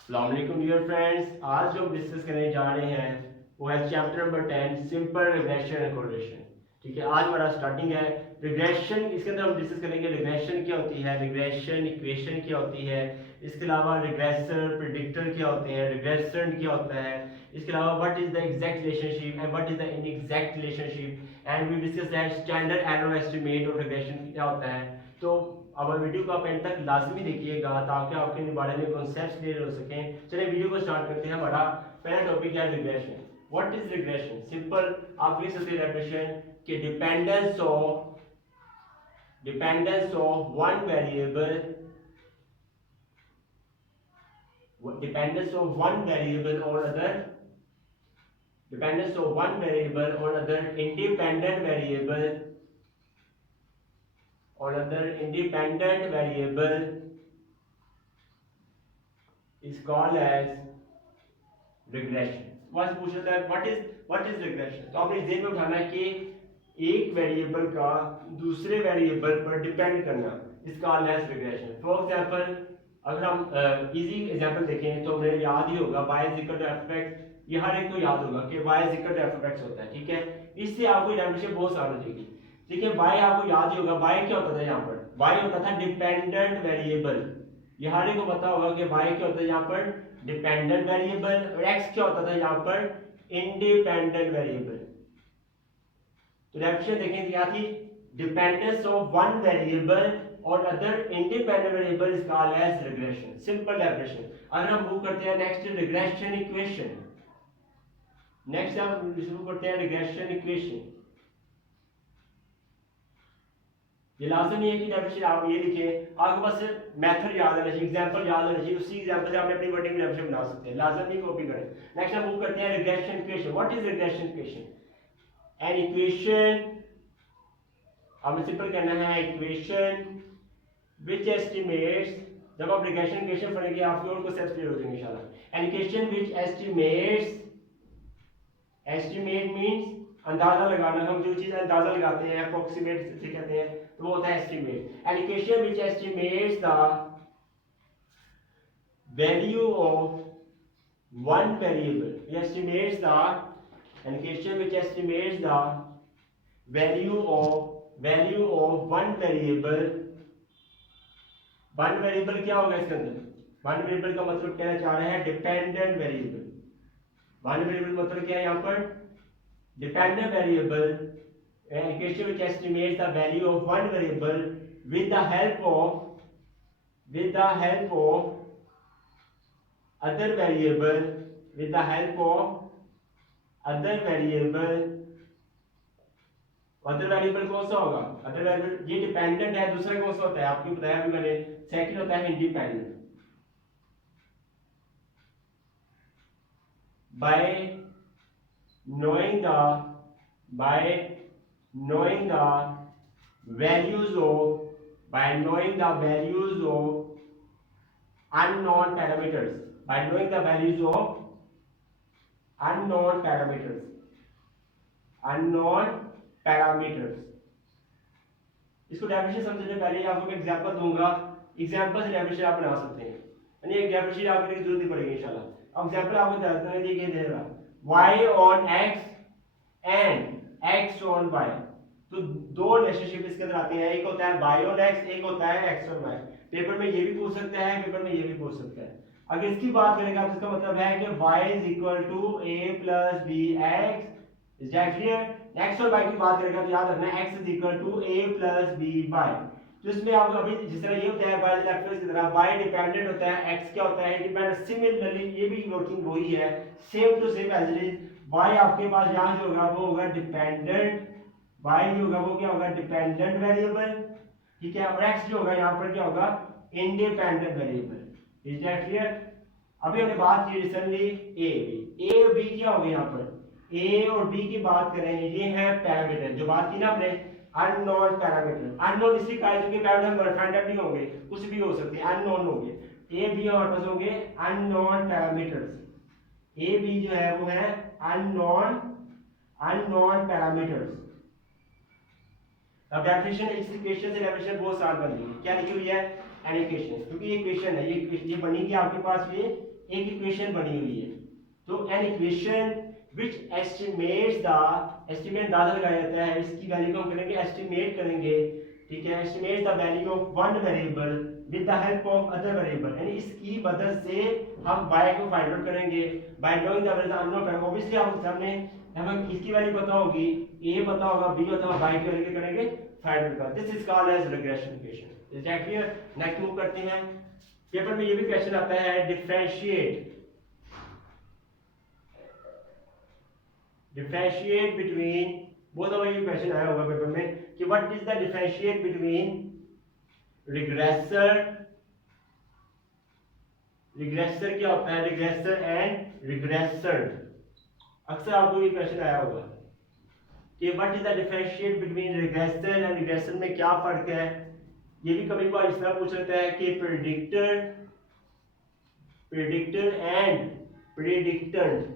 अस्सलाम वालेकुम dear friends, आज जो हम डिस्कस करने जा रहे हैं वो है chapter number 10 simple regression and correlation. ठीक है, आज हमारा स्टार्टिंग है रिग्रेशन। इसके अंदर हम डिस्कस करेंगे रिग्रेशन क्या होती है, रिग्रेशन इक्वेशन क्या होती है, इसके अलावा रिग्रेसर प्रेडिक्टर क्या होते हैं, रिग्रेसेंट क्या होता है, इसके अलावा what is the exact relationship and what is the inexact relationship and we discuss that standard error estimate of regression क्या होता है। तो अब वीडियो को आप एंड तक लाजमी देखिएगा ताकि आपके बारे में कॉन्सेप्ट्स क्लियर हो सकें। चलिए वीडियो को स्टार्ट करते हैं। हमारा पहला टॉपिक है regression. What is regression? Simple आप लिख सकते हैं रिग्रेशन कि डिपेंडेंस ऑफ वन वेरिएबल और other independent variable is called as regression। वहां से पूछ रहा है व्हाट इज regression। तो आपने जेब में उठाना है कि एक वेरिएबल का दूसरे वेरिएबल पर डिपेंड करना is called as regression। For example अगर हम इजी एग्जांपल देखें तो हमें याद ही होगा y is equal to f(x)। ये हर एक को याद होगा कि y is equal to f(x) होता है। ठीक है, इससे आपको डेफिनेशन बहुत आसान हो जाएगी। ठीक है, y आपको याद ही होगा। y क्या होता था यहाँ पर? y होता था डिपेंडेंट वेरिएबल। ये हर एक को पता होगा कि y क्या होता है यहाँ पर? Dependent variable. और x क्या होता था यहाँ पर? Independent variable. तो डेफिनेशन देखें क्या थी? डिपेंडेंस ऑफ वन वेरिएबल और other independent variable is called as regression. Simple definition. अगर हम मूव करते हैं नेक्स्ट रिग्रेशन इक्वेशन। नेक्स्ट हम शुरू करते हैं रिग्रेशन इक्वेशन। ये लाजमी नहीं है कि डेफिनेशन आप ये लिखें, आपके पास मेथड याद होना चाहिए, एग्जांपल याद होना चाहिए। उसी एग्जांपल से आप अपनी वर्डिंग में डेफिनेशन बना सकते हैं, लाजमी नहीं कॉपी करें। नेक्स्ट हम मूव करते हैं regression equation. What is regression equation? An equation, हमें सिंपल कहना है इक्वेशन व्हिच एस्टिमेट्स। जब आप रिग्रेशन इक्वेशन पढ़ेंगे आपके और कांसेप्ट क्लियर हो जाएंगे इंशाल्लाह। An equation which estimate means अंदाजा लगाना। हम जो चीज अंदाजा लगाते हैं अप्रोक्सीमेट से कहते हैं तो वो होता है estimate. An equation which estimates the value of one variable. Estimates the an equation which estimates the value of one variable। One variable क्या होगा इसके अंदर? वन वेरिएबल का मतलब कहना चाह रहे हैं डिपेंडेंट वेरिएबल। वन वेरिएबल मतलब क्या है यहाँ पर? Dependent variable. an equation which estimates the value of one variable with the help of other variable other variable कौन सा होगा? अदर वेरिएबल ये डिपेंडेंट है, दूसरा कौन सा होता है आपको बताया भी मैंने, सेकंड होता है independent. by knowing the values of unknown parameters। इसको डेफिनेशन समझने से पहले आपको मैं एग्जांपल दूंगा, एग्जांपल से डेफिनेशन आप बना सकते हैं। यानी एक डेफिनेशन आपको की जरूरत नहीं पड़ेगी इंशाल्लाह। अब एग्जांपल आपको बताता हूं, ये दे रहा y on x and x on y। तो दो रिलेशनशिप इसके अंदर आते हैं, एक होता है y on x, एक होता है x on y। पेपर में ये भी पूछ सकता है, पेपर में ये भी पूछ सकता है। अगर इसकी बात करेंगे तो इसका मतलब है कि y is equal to a plus bx। Is that clear? x और y की बात करेगा तो याद रखना x is equal to a plus by। तो इसमें आपको अभी जिस तरह ये होता है y लेफ्ट की तरह, y डिपेंडेंट होता है, x क्या होता है? इंडिपेंडेंट। सिमिलरली ये भी वर्किंग वही है, same to same as it is. y आपके पास यहाँ जो होगा वो होगा डिपेंडेंट, y जो होगा वो क्या होगा? Dependent variable. ठीक है, और x जो होगा यहाँ पर क्या होगा? Independent variable. Is that clear? अभी हमने बात की रिसेंटली a और b क्या होगा यहाँ पर? a और b की बात करें, ये है पैरामीटर जो बात की ना हमने, अननोन पैरामीटर। अननोन इसलिए कहा है क्योंकि पैरामीटर कंफाइंड नहीं होंगे, कुछ भी हो सकते हैं, अननोन होंगे। a b हमारे पास होंगे अननोन पैरामीटर्स। a b जो है वो है अननोन पैरामीटर्स। अब डेफिनेशन इस इक्वेशन से डेफिनेशन बहुत आसान बन गई। क्या लिखी हुई है? एन इक्वेशन, क्योंकि ये इक्वेशन है, ये बनेगी आपके पास ये एक इक्वेशन बनी हुई है, तो एन इक्वेशन विच एस्टिमेट अंदाजा लगाया जाता है, इसकी वैल्यू को हम करेंगे एस्टिमेट करेंगे, ठीक है, estimate the value of one variable with the help of other variable, यानी इसकी मदद से हम y को फाइंड आउट करेंगे bye knowing the value unknown parameter. Obviously हम सामने हमें इसकी वैल्यू पता होगी, a पता होगा, b पता होगा, y की वैल्यू करेंगे फाइंड आउट कर। This is called as regression equation. Is that clear? Next move करते हैं। पेपर में ये भी क्वेश्चन आता है, डिफरेंशिएट बिटवीन, बहुत दफा ये क्वेश्चन आया होगा पेपर में कि what is the differentiate between regressor क्या होता है, रिग्रेसर एंड रिग्रेसर। अक्सर आपको ये क्वेश्चन आया होगा कि what is the differentiate between regressor and regressor में क्या फर्क है। ये भी कभी कभार इस तरह पूछ सकता है कि प्रेडिक्टर एंड प्रेडिक्टेंड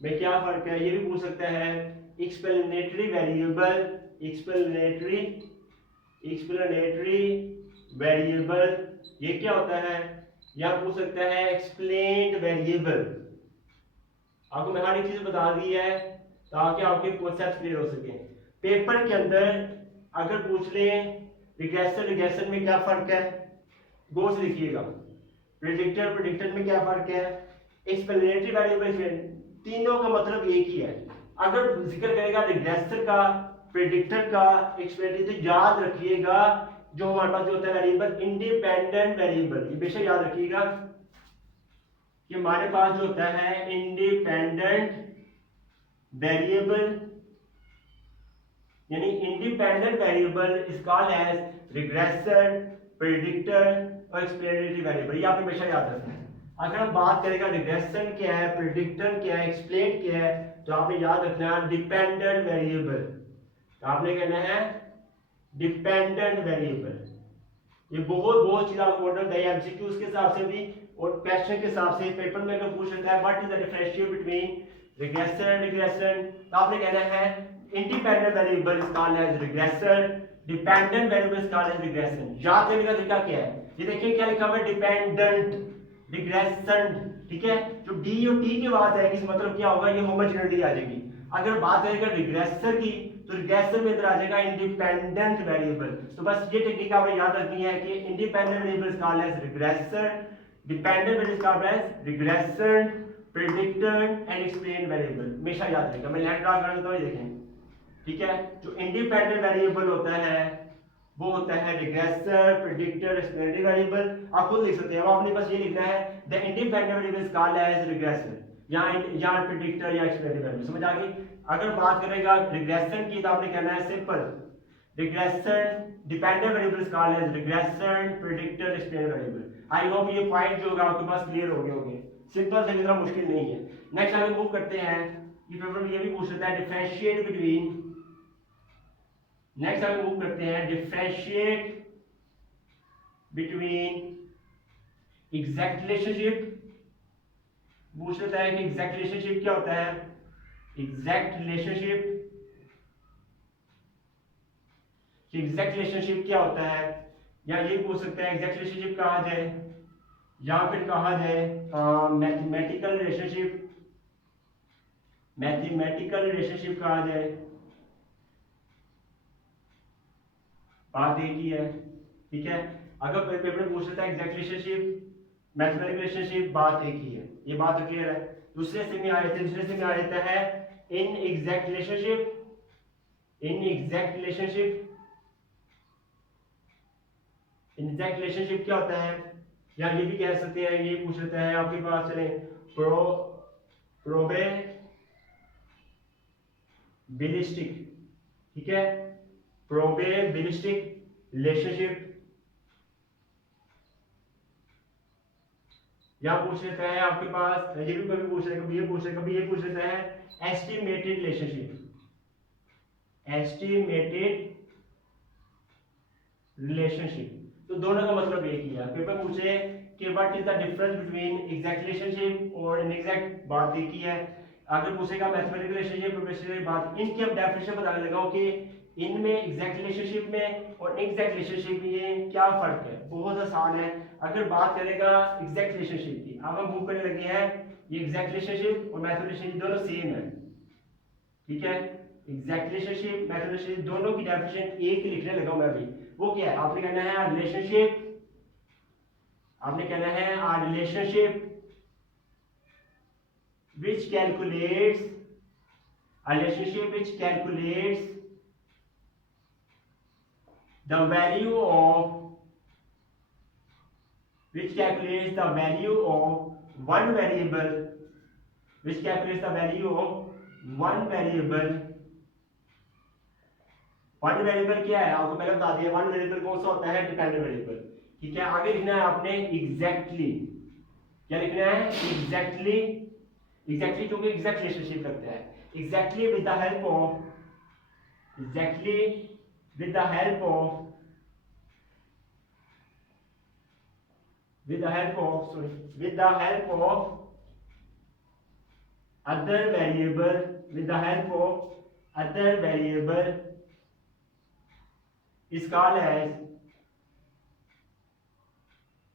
में क्या फर्क है, ये भी पूछ सकता है। एक्सप्लेनेटरी वेरिएबल ये क्या होता है, या पूछ सकता है एक्सप्लेन्ड वेरिएबल। आपको मैं हर एक चीज बता दी है ताकि आपके कॉन्सेप्ट क्लियर हो सके। पेपर के अंदर अगर पूछ ले रिग्रेसर में क्या फर्क है, गौर से लिखिएगा। प्रेडिक्टर में क्या फर्क है, एक्सप्लेनेटरी वेरिएबल में, तीनों का मतलब एक ही है। अगर जिक्र करेगा रिग्रेसर का, प्रेडिक्टर का, एक्सप्लेनेटरी, तो याद रखिएगा जो हमारे पास जो होता है वेरिएबल, इंडिपेंडेंट वेरिएबल, ये बेशक याद रखिएगा कि हमारे पास जो होता है इंडिपेंडेंट वेरिएबल, यानी independent variable is called as regressor, predictor और एक्सप्लेनेटरी वेरिएबल। ये आपने हमेशा याद रखना है। अगर हम बात करेगा रिग्रेशन क्या है, प्रेडिक्टर क्या है, एक्सप्लेन क्या है, तो आपने याद रखना है डिपेंडेंट वेरिएबल। तो आपने कहना है डिपेंडेंट वेरिएबल। ये बहुत चीज आपको इम्पोर्टेंट है एमसीक्यूज के हिसाब से भी और क्वेश्चन के हिसाब से। पेपर में अगर पूछ सकता है what is the differentiate between regression and regression, तो आपने कहना है independent variable is called as regressor, dependent variable is called as regression. याद करने का तरीका क्या है, ये देखिए क्या लिखा हुआ है, डिपेंडेंट रिग्रेशन, ठीक है। जो डी और टी की बात है इस मतलब क्या होगा, ये होमोजेनिटी आ जाएगी। अगर बात करेगा रिग्रेसर की, तो रिग्रेसर में इधर आ जाएगा इंडिपेंडेंट वेरिएबल। तो बस ये टेक्निक आपने याद रखनी है कि independent variable is called as regressor, dependent variable is called as regression, predictor and explain variable. हमेशा याद रखिएगा। मैं लाइन ड्रा कर देता हूं, देखें, ठीक है। जो इंडिपेंडेंट वेरिएबल होता है वो होता है रिग्रेसर, प्रेडिक्टर, एक्सप्लेनेटरी वेरिएबल। आप खुद लिख सकते हैं, आपने बस ये लिखना है the independent variable is called as regressor या प्रेडिक्टर या एक्सप्लेनेटरी वेरिएबल। समझ आ गई? अगर बात करेगा रिग्रेशन की, तो आपने कहना है simple regression, dependent variable is called as regression, predictor, explanatory variable. I hope ये पॉइंट जो होगा आपके पास क्लियर हो गए होंगे। सिंपल से, इतना मुश्किल नहीं है। नेक्स्ट आगे मूव करते हैं। ये पेपर में ये भी पूछ सकता है डिफरेंशिएट बिटवीन, नेक्स्ट आगे मूव करते हैं, डिफरेंशिएट बिटवीन एग्जैक्ट रिलेशनशिप। पूछ लेता है कि एग्जैक्ट रिलेशनशिप क्या होता है, एग्जैक्ट रिलेशनशिप क्या होता है, या ये पूछ सकता है एग्जैक्ट रिलेशनशिप कहा जाए या फिर कहा जाए मैथमेटिकल रिलेशनशिप कहा जाए। बात एक ही है, ठीक है। अगर पेपर में पूछ लेता है एग्जैक्ट रिलेशनशिप, मैथमेटिकल रिलेशनशिप, बात एक ही है। ये बात क्लियर है। दूसरे से में आ जाता है इन एग्जैक्ट रिलेशनशिप क्या होता है, या ये भी कह सकते हैं, ये पूछ लेता है आपके पास, चले प्रोबेबिलिस्टिक, ठीक है, प्रोबेबिलिस्टिक रिलेशनशिप। या पूछ लेता है आपके पास, ये भी कभी पूछ लेगा, ये पूछ लेता है एस्टिमेटेड रिलेशनशिप। तो दोनों का मतलब एक ही है। पेपर पूछे कि what is the difference between exact relationship और इनएग्जैक्ट, बात एक ही है। अगर पूछेगा मैथमेटिकल रिलेशनशिप प्रोफेशनल की बात, इनकी अब डेफिनेशन बताने लगा हूं कि इनमें एग्जैक्ट रिलेशनशिप में और इनएग्जैक्ट रिलेशनशिप में क्या फर्क है। बहुत आसान है। अगर बात करेगा एग्जैक्ट रिलेशनशिप की, अब हम मूव करने लगे हैं, ये एग्जैक्ट रिलेशनशिप और मैथमेटिकल रिलेशनशिप दोनों सेम है, ठीक है। एग्जैक्ट रिलेशनशिप मैथमेटिकल रिलेशनशिप दोनों की डेफिनेशन एक ही लिखने लगा हूं मैं अभी। वो क्या है, आपने कहना है रिलेशनशिप, आपने कहना है a relationship which calculates the value of one variable, one variable क्या है आपको पहले बता दिया। वन वेरिएबल कौन सा होता है, डिपेंडेंट वेरिएबल, ठीक है। आगे लिखना है आपने एग्जैक्टली, क्या लिखना है, एग्जैक्टली क्योंकि एग्जैक्ट रिलेशनशिप लगता है। Exactly with the help of other variable is called as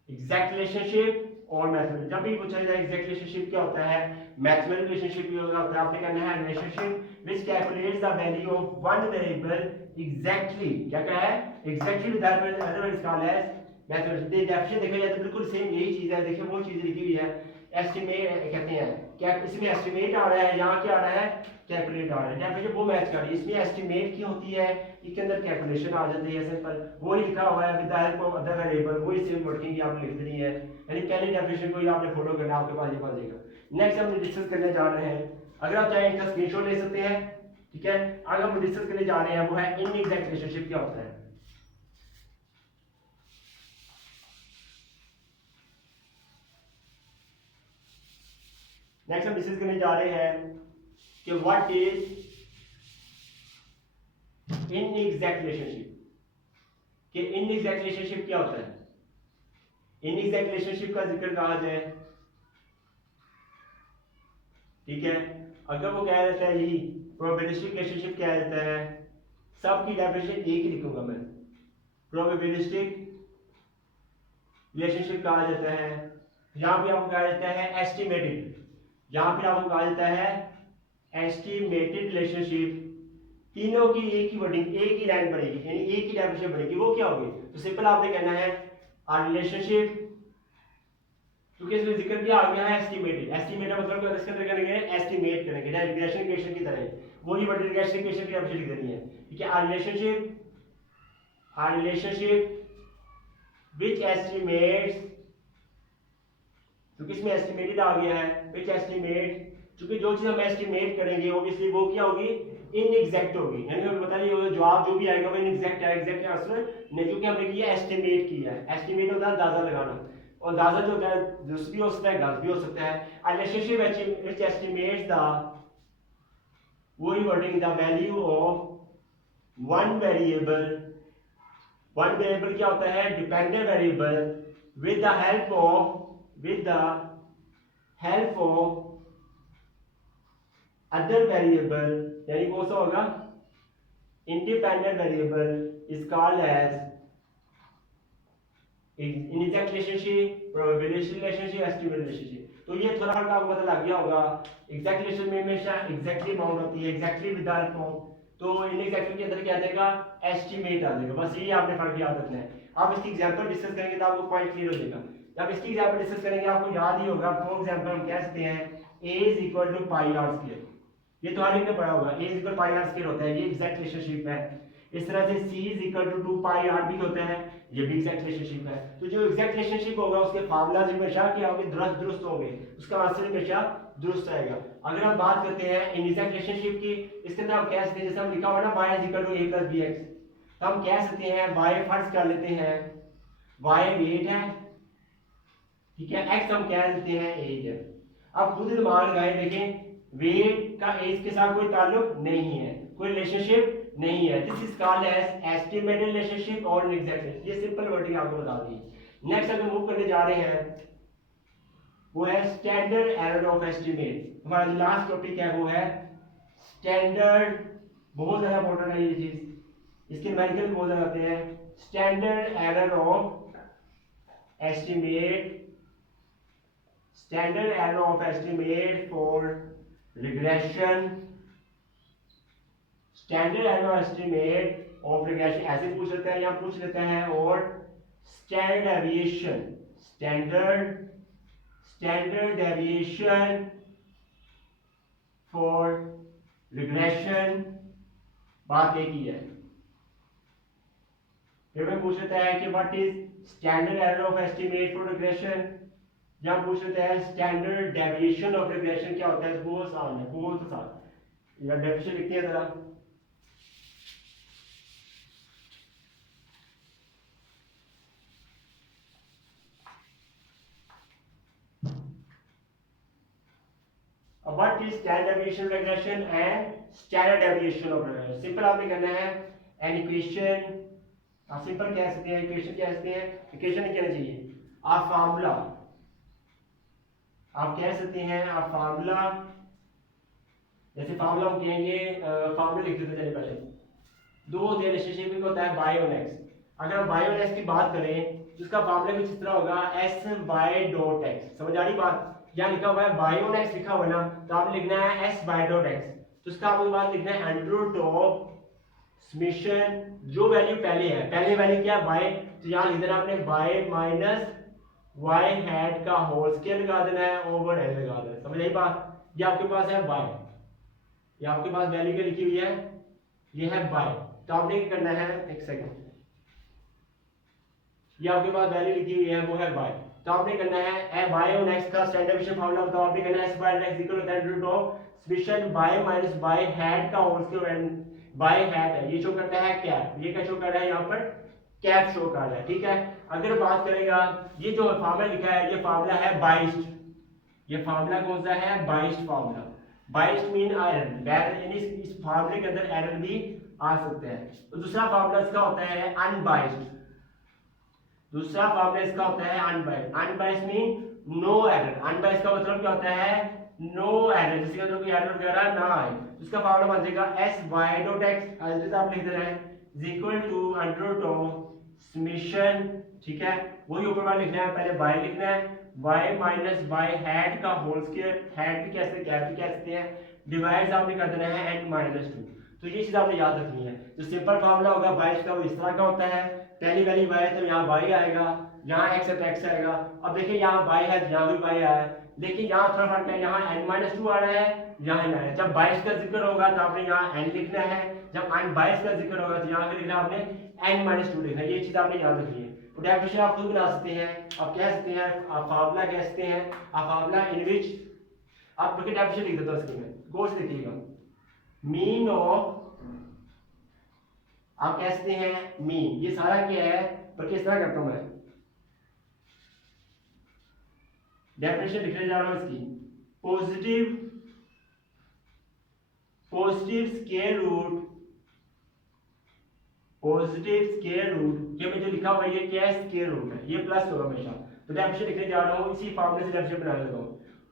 exact relationship और मैथमेटिकल। जब भी पूछा जाए एग्जैक्ट रिलेशनशिप क्या होता है, मैथमेटिकल रिलेशनशिप भी होता है। आपने कहना है relationship which calculates the value of one variable exactly, क्या कहा है, exactly with that other is called as mathematical. Definition देखा जाए तो बिल्कुल सेम यही चीज है। देखिए वो चीज लिखी हुई है, एस्टिमेट कहते हैं, क्या इसमें एस्टिमेट आ रहा है, यहाँ क्या आ रहा है, कैलकुलेट आ रहा है। डेफिनेशन वो मैच कर रही है, इसमें एस्टिमेट की होती है, इसके अंदर कैलकुलेशन आ जाती है सिंपल। वो ही लिखा हुआ है with the help of other variable, वही सेम वर्किंग आपने लिख देनी है। यानी पहले डेफिनेशन को ही आपने फॉलो करना, आपके पास ये बन जाएगा। नेक्स्ट हम डिस्कस करने जा रहे हैं, अगर आप चाहें इसका स्क्रीनशॉट ले सकते हैं, ठीक है। आगे हम डिस्कस करने जा रहे हैं वो है इनएग्जैक्ट रिलेशनशिप क्या होता है। नेक्स्ट हम डिस्कस करने जा रहे हैं कि व्हाट इज इनएग्जैक्ट रिलेशनशिप, कि इनएग्जैक्ट रिलेशनशिप क्या होता है। इनएग्जैक्ट रिलेशनशिप का जिक्र कहा जाए, ठीक है, अगर वो कह देता है यही प्रोबेबिलिस्टिक रिलेशनशिप कह देता है, सबकी डेफिनेशन एक ही लिखूंगा मैं। प्रोबेबिलिस्टिक रिलेशनशिप कहा जाता है, यहां पे आपको कहा जाता है एस्टिमेटेड, यहां पे आपको कहा जाता है एस्टिमेटेड रिलेशनशिप। तीनों की एक ही वर्डिंग, एक ही लाइन बनेगी, यानी एक ही डेफिनेशन बनेगी। वो क्या होगी, तो सिंपल आपने कहना है आ रिलेशनशिप, क्योंकि इसमें जिक्र किया आ गया है एस्टिमेटेड। एस्टिमेटेड मतलब क्या, इसके अंदर करेंगे एस्टिमेट करेंगे, रिग्रेशन इक्वेशन की तरह, वही वर्ड रिग्रेशन इक्वेशन की डेफिनेशन लिख देनी है, ठीक है। आ रिलेशनशिप व्हिच एस्टिमेट्स, क्योंकि इसमें एस्टिमेटेड आ गया है, व्हिच एस्टिमेट, क्योंकि जो चीज हम एस्टिमेट करेंगे ऑब्वियसली वो क्या होगी, इनएग्जैक्ट होगी। यानी हमें पता नहीं होगा जवाब जो भी आएगा वो इनएग्जैक्ट है, एग्जैक्ट आंसर नहीं, क्योंकि हमने किया एस्टिमेट किया है। एस्टिमेट होता है अंदाजा लगाना, और अंदाजा जो होता है दुरुस्त भी हो सकता है, गलत भी हो सकता है। A relationship which estimates the, वही wording, the value of one variable. One variable क्या होता है, dependent variable, with the help of other variable, यानी कौन सा होगा, independent variable, is called as inexact relationship, probabilistic relationship, estimated relationship. तो ये थोड़ा हल्का आपको पता लग गया होगा। एग्जैक्ट रिलेशन में हमेशा एग्जैक्टली बाउंड होती है, exactly with the help of, तो इनएग्जैक्टली के अंदर क्या आ जाएगा, एस्टिमेट आ जाएगा। बस ये आपने फर्क याद रखना है। आप इसकी एग्जांपल डिस्कस करेंगे तो आपको पॉइंट क्लियर हो जाएगा। जब इसकी एग्जांपल डिस्कस करेंगे आपको याद ही होगा, फॉर एग्जांपल हम कह सकते हैं a is equal to pi r square, ये तो हर एक ने पढ़ा होगा, a is equal to pi r square होता है, ये एग्जैक्ट रिलेशनशिप है। इस तरह से c is equal to 2 pi r भी होता है, ये भी एग्जैक्ट रिलेशनशिप है। तो जो एग्जैक्ट रिलेशनशिप होगा उसके फार्मूलाज हमेशा क्या होंगे, दुरुस्त होंगे, उसका आंसर हमेशा दुरुस्त आएगा। अगर हम बात करते हैं इनएग्जैक्ट रिलेशनशिप की, इसके अंदर हम कह सकते हैं, जैसे हम लिखा हुआ है ना y is equal to a plus bx, तो हम कह सकते हैं y फर्ज कर लेते हैं, y वेट है, ठीक है, x हम कह देते हैं एज है। अब खुद दिमाग लगाए, देखें वेट का एज के साथ कोई ताल्लुक नहीं है, कोई रिलेशनशिप नहीं है। This is called as estimated relationship और इनएग्जैक्ट। ये सिंपल वर्डिंग आपको बता दी। नेक्स्ट अगर मूव करने जा रहे हैं, वो है स्टैंडर्ड एरर ऑफ एस्टिमेट। हमारा जो लास्ट टॉपिक है वो है स्टैंडर्ड, बहुत ज्यादा इंपॉर्टेंट है ये चीज, इसके न्यूमेरिकल बहुत ज्यादा आते हैं। Standard error of estimate, standard error of estimate for regression, standard error of estimate of regression ऐसे पूछ लेते हैं या पूछ लेते हैं, और standard deviation, standard deviation for regression, बात एक ही है। फिर मैं पूछ लेता है कि what is standard error of estimate for regression, या पूछ लेता है स्टैंडर्ड डेविएशन ऑफ रिग्रेशन क्या होता है। बहुत आसान है, बहुत आसान। या डेफिनेशन लिखते हैं जरा। What is standard deviation of regression and standard deviation of regression? Simple आपने करना है एन इक्वेशन, आप सिंपल कह सकते हैं, इक्वेशन कह सकते हैं, इक्वेशन नहीं कहना चाहिए, आप फार्मूला आप कह सकते हैं, आप फार्मूला, जैसे फार्मूला हम कहेंगे, फार्मूला लिख देते चलिए पहले, दो रिलेशनशिप होता है y और x। अगर हम y और x की बात करें तो उसका फार्मूला कुछ इस तरह होगा s y डॉट x। समझ आ रही बात? यहाँ लिखा हुआ है y और x लिखा हुआ है ना, तो आपने लिखना है s y डॉट x, तो उसका आपके बाद लिखना है अंडर रूट ऑफ समेशन, जो वैल्यू पहले है, पहले वैल्यू क्या है y, तो यहाँ लिख देना आपने y माइनस y हैट का होल स्क्वायर लगा देना है, ओवर n लगा देना है। समझ आई बात? ये आपके पास है y, ये आपके पास वैल्यू क्या लिखी हुई है, ये है y, तो आपने क्या करना है, एक सेकंड, ये आपके पास वैल्यू लिखी हुई है वो है y, तो आपने करना है y और x का स्टैंडर्ड डेविएशन फार्मूला बताओ। आपने करना है s by x equal to under root of summation y minus y hat का होल स्क्वायर, y हैट है, ये शो करता है कैप, ये क्या शो कर रहा है, यहाँ पर कैप शो कर रहा है, ठीक है। अगर बात करेगा, ये जो फार्मूला लिखा है ये फार्मूला है बाइस्ड, ये फार्मूला कौन सा है, biased formula. Biased mean error, यानी इस फार्मूले के अंदर एरर भी आ सकते हैं। तो दूसरा फार्मूला इसका होता है अनबाइस्ड, दूसरा फार्मूला इसका होता है unbiased. Unbiased mean no error, unbiased का मतलब क्या होता है, नो एरर, जिसके अंदर कोई एरर वगैरह ना आए। इसका फार्मूला बन जाएगा s y डॉट x, जैसे आप लिख दे रहे हैं, is equal to under root of summation, ठीक है, वही ऊपर वाला लिखना है, पहले y लिखना है, y माइनस y हैट का होल स्क्वायर, हैट भी कैसे कैप भी कह सकते हैं, डिवाइड आपने कर देना है n माइनस 2। तो ये चीज आपने याद रखनी है। जो सिंपल फार्मूला होगा बाइस का वो इस तरह का होता है, पहली वैल्यू y है तो यहाँ y आएगा, यहाँ x है तो x आएगा। अब देखिए यहाँ y है तो यहाँ भी y आया है, लेकिन यहाँ थोड़ा फर्क है, यहाँ n माइनस 2 आ रहा है, यहाँ न है। जब 22 का जिक्र होगा तो आपने यहाँ n लिखना है, जब 22 का जिक्र होगा तो यहाँ पे लिखना आपने n माइनस 2 लिखना है। ये चीज आपने याद रखनी है। तो डेफिनेशन आप खुद बना सकते हैं, आप कह सकते हैं, आप फार्मूला कह सकते हैं, आप फार्मूला इन विच आप डेफिनेशन लिख देता हूँ इसके में, गौर से देखिएगा, मीन ऑफ, आप कह सकते हैं मीन, ये सारा क्या है, पर किस तरह करता हूं मैं, डेफिनेशन लिखने जा रहा हूं इसकी, positive square root, positive square root, ये में जो लिखा हुआ है ये क्या है, स्क्वायर रूट है, ये प्लस होगा हमेशा। तो डेफिनेशन लिखने जा रहा हूं, इसी फॉर्मूले से डेफिनेशन बना लेता हूं,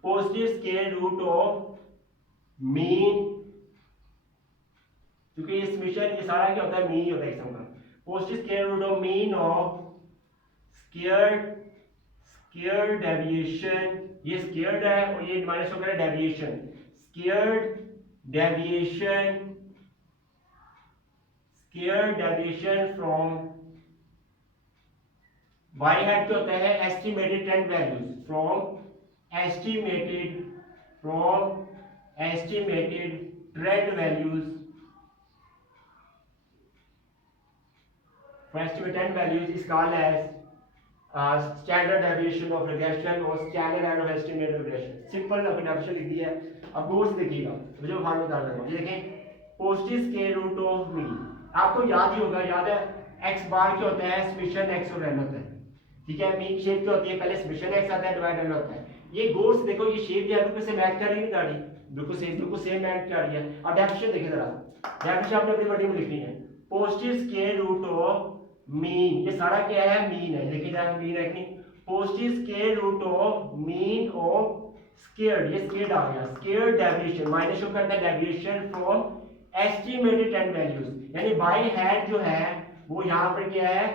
positive square root of mean, क्योंकि ये समेशन ये सारा क्या होता है, मीन ही होता है इसका मतलब, positive square root of mean of squared deviation, ये स्क्वायर्ड है और ये माइनस होकर deviation, squared deviation from y hat क्या होता है, estimated trend values, from estimated trend values, estimated values is called as standard deviation of regression or standard error of estimated regression। Simple अपनी definition लिख दी है। अब गौर से देखिएगा, मुझे फार्मूला बता रहा हूं, ये देखें, positive square root of mean, आपको याद ही होगा, याद है x बार क्या होता है, समेशन x और n होता है, ठीक है। मीन शेप क्या होती है, पहले समेशन x आता है, डिवाइड n होता है। ये गौर से देखो, ये शेप जो है बिल्कुल से मैच कर रही है, गाड़ी बिल्कुल सेम मैच कर रही है। अब डेफिनेशन देखिए जरा, डेफिनेशन आपने अपनी वर्डिंग में लिखनी है, positive square root of mean, ये सारा क्या है, मीन है, देखिए जरा मीन है कि नहीं, positive square root of mean of squared, ये स्क्वायर्ड आ गया, स्क्वायर्ड डेविएशन माइनस शो करता है deviation from estimated trend values, यानी बाई हैड जो है वो यहाँ पर क्या है,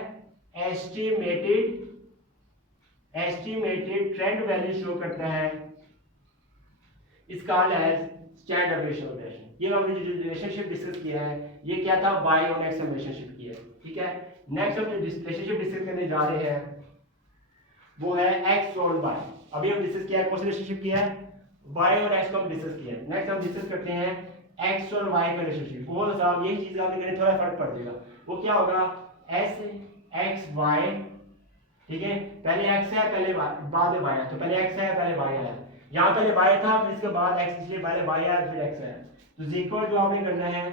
एस्टिमेटेड ट्रेंड वैल्यू शो करता है, इसका एज स्टैंडर्ड डेविएशन रिलेशन। ये हमने जो रिलेशनशिप डिस्कस किया है ये क्या था, बाय और एक्स रिलेशनशिप की है, ठीक है। नेक्स्ट हम जो रिलेशनशिप डिस्कस करने जा रहे हैं वो है एक्स और बाय। अभी हम डिस्कस किया है, कौन सा रिलेशनशिप किया है, बाय और एक्स को हम डिस्कस किया है। नेक्स्ट हम डिस्कस करते हैं एक्स और वाई का रिलेशनशिप। बहुत आसान, यही चीज आपने करें थोड़ा फर्क पड़ जाएगा। वो क्या होगा, एस एक्स वाई, ठीक है, पहले एक्स है पहले बाद में वाई है, तो पहले एक्स है पहले वाई आया, यहाँ पहले वाई था फिर इसके बाद एक्स, इसलिए पहले वाई आया फिर एक्स है। तो इक्वल जो आपने करना है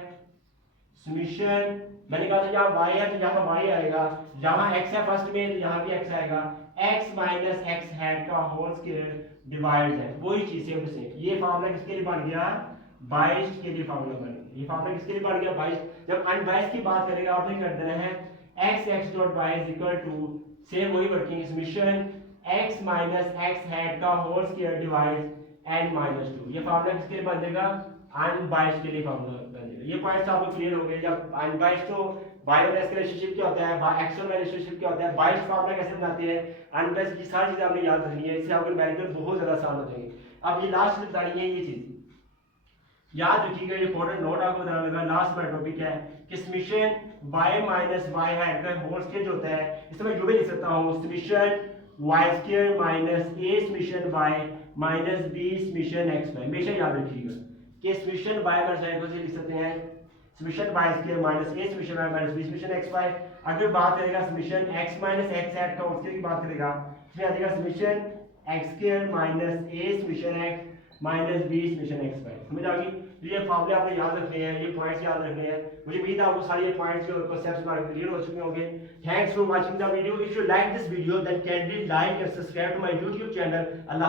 समीशन, मैंने कहा था यहाँ वाई है तो यहाँ वाई आएगा, जहाँ एक्स है फर्स्ट में तो यहाँ भी एक्स आएगा, एक्स माइनस एक्स हैड का होल स्क्वायर डिवाइड है, वही चीज सेम टू सेम। ये फार्मूला किसके लिए बन गया, बाइस्ड के लिए फार्मूला बन गया। ये फार्मूला किसके लिए बन गया, बाइस्ड। जब अनबाइस्ड की बात करेगा आपने कर देना है X X dot Y is equal to, same वही working summation x minus X hat का whole square divide n minus 2। ये फार्मूला किसके लिए बन जाएगा, अनबाइस्ड के लिए फार्मूला बन जाएगा। ये पॉइंट्स आपको क्लियर हो गए। जब अनबाइस्ड तो बाय और एक्स का रिलेशनशिप क्या होता है, एक्स और वाई रिलेशनशिप क्या होता है, बाइस्ड फार्मूला कैसे बनाते हैं, अनबाइस्ड की सारी चीजें आपने याद रखनी है, इससे आपके मैनेजमेंट बहुत ज्यादा आसान हो जाएंगे। अब ये लास्ट में बतानी है ये चीज याद रखिएगा, इंपॉर्टेंट नोट आपको बताना लगा। लास्ट में टॉपिक है कि summation y minus y had का होल स्क्वायर जो होता है, इसमें मैं जो भी लिख सकता हूं summation y square minus a summation y minus b summation x y। हमेशा याद रखिएगा कि समीशन y माइनस y को से लिख सकते हैं summation y square minus a summation y minus b summation x y। अगर बात करेगा summation x minus x hat का होल स्क्वायर की बात करेगा, इसमें आ जाएगा summation x square minus a summation x minus B summation X Y. समझ आ गई। ये फार्मूले आपने याद रखने हैं, ये पॉइंट्स याद रखने हैं। मुझे उम्मीद है आपको सारे ये पॉइंट्स और कांसेप्ट्स क्लियर हो चुके होंगे। Thanks for watching the video. If you like this video then kindly like and subscribe to my YouTube channel। Allah